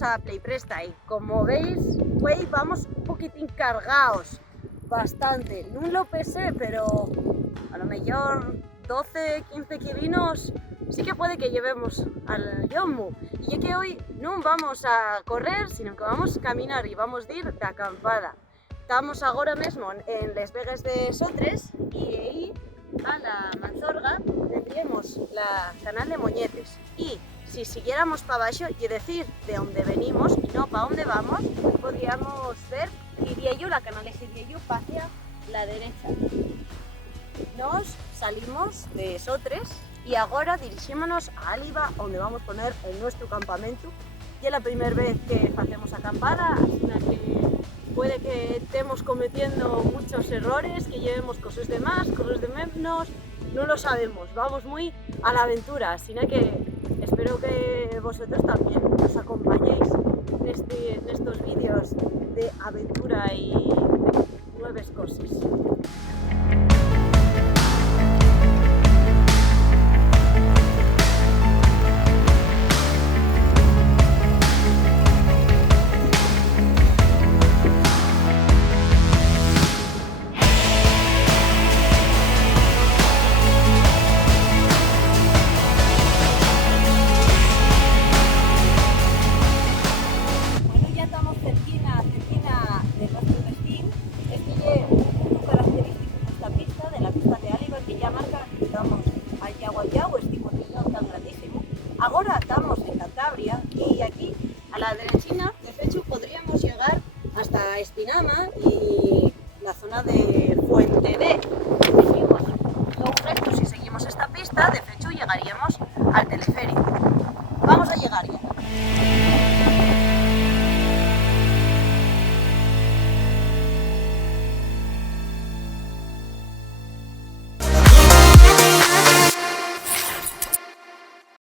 vamos a Playpresta y como veis, hoy vamos un poquitín cargados, bastante. No lo pesé, pero a lo mejor 12-15 kilinos sí que puede que llevemos al Yommu. Y es que hoy no vamos a correr, sino que vamos a caminar y vamos a ir de acampada. Estamos ahora mismo en les Vegas de Sotres y ahí a la Manzorga tendríamos la canal de Moñetes. Y si siguiéramos para abajo y decir de dónde venimos y no para dónde vamos, podríamos ver Girieyo, la canal de Girieyo hacia la derecha. Nos salimos de Sotres y ahora dirigímonos a Áliva, donde vamos a poner nuestro campamento. Y es la primera vez que hacemos acampada, así que puede que estemos cometiendo muchos errores, que llevemos cosas de más, cosas de menos, no lo sabemos, vamos muy a la aventura, así que espero que vosotros también nos acompañéis en estos vídeos de aventura y de nuevas cosas. Ahora estamos en Cantabria y aquí a la derechina, de hecho, podríamos llegar hasta Espinama y la zona de Fuente D. Seguimos los rectos y seguimos esta pista, de hecho llegaríamos al teleférico. Vamos a llegar ya.